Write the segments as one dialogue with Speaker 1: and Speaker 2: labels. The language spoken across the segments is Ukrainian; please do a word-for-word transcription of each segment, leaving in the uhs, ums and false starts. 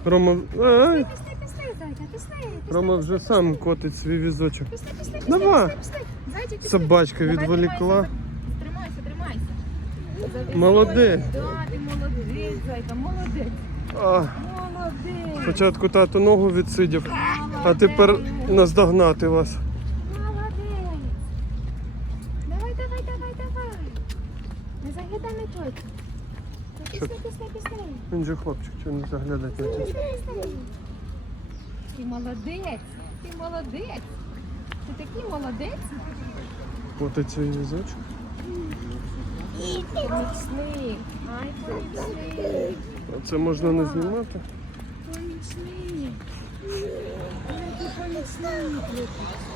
Speaker 1: Рома, ай,
Speaker 2: Пішли, пішли, зайка, пішли.
Speaker 1: Рома вже сам котить свій візочок.
Speaker 2: Пішли, пішли, пішли,
Speaker 1: Давай.
Speaker 2: пішли, пішли. Зайчик, пішли.
Speaker 1: Собачка
Speaker 2: Давай,
Speaker 1: відволікла.
Speaker 2: Тримайся, тримайся. тримайся.
Speaker 1: Молодець.
Speaker 2: Да, ти молодець, зайка, молодець.
Speaker 1: А,
Speaker 2: Молодець.
Speaker 1: спочатку тато ногу відсидів, а тепер наздогнати вас.
Speaker 2: Молодець. Давай, давай, давай, давай. Не заглядай на тьотю. Пішли, пішли, пішли.
Speaker 1: Він же хлопчик, чого не заглядати на тебе.
Speaker 2: Пішли, пішли. Ти молодець, ти молодець. Ти такий молодець.
Speaker 1: Котить свій візочок.
Speaker 2: Помічник. Ай, помічник.
Speaker 1: А це можна не знімати.
Speaker 2: Помічник. Ай, ти помічник.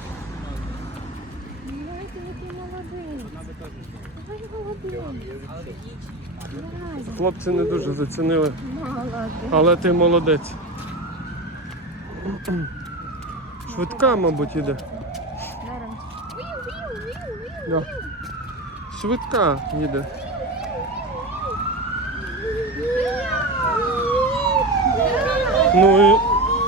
Speaker 2: Ай, ти який молодець. Ай, молодець. Давай.
Speaker 1: Хлопці не дуже зацінили,
Speaker 2: Молодець.
Speaker 1: але ти молодець. Швидка, мабуть, іде.
Speaker 2: Даром. Віу, віу, віу, віу,
Speaker 1: Да.
Speaker 2: віу.
Speaker 1: Швидка їде. Ну і...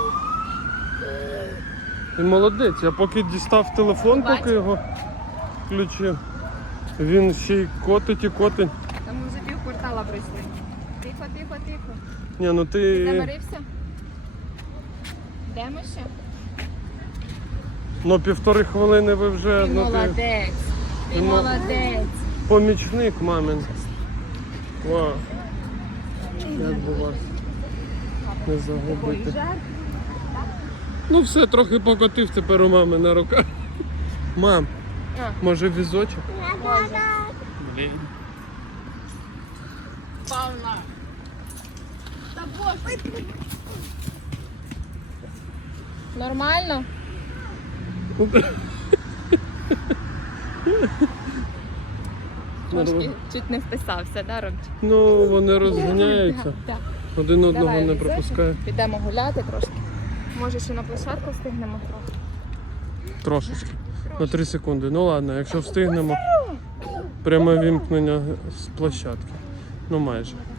Speaker 1: І молодець. Я поки дістав телефон, поки його включив. Він ще й котить і котить.
Speaker 2: Там ми вже пів квартала пройшли. Тихо, тихо, тихо.
Speaker 1: Ні, ну
Speaker 2: Ти
Speaker 1: ти...
Speaker 2: замирився? Йдемо ще?
Speaker 1: Ну півтори хвилини ви вже...
Speaker 2: Ти
Speaker 1: ну, ти...
Speaker 2: молодець. Ти
Speaker 1: Ти мо-
Speaker 2: молодець.
Speaker 1: Помічник мамин. Вау. Як би вас не загубити.
Speaker 2: Жарт.
Speaker 1: Ну все, трохи покотив тепер у мами на руках. Мам,
Speaker 2: А.
Speaker 1: може візочок? Блін.
Speaker 2: Павла. Та боже. Нормально? Трошки чуть не вписався, да, Ромчик?
Speaker 1: Ну, вони розганяються.
Speaker 2: Так, так.
Speaker 1: Один одного
Speaker 2: Давай,
Speaker 1: не
Speaker 2: візочок.
Speaker 1: пропускають.
Speaker 2: Підемо гуляти трошки. Може, ще на площадку встигнемо трохи.
Speaker 1: Трошечки. На три секунди. Ну ладно, якщо встигнемо. Пряме вімкнення з площадки. Ну майже.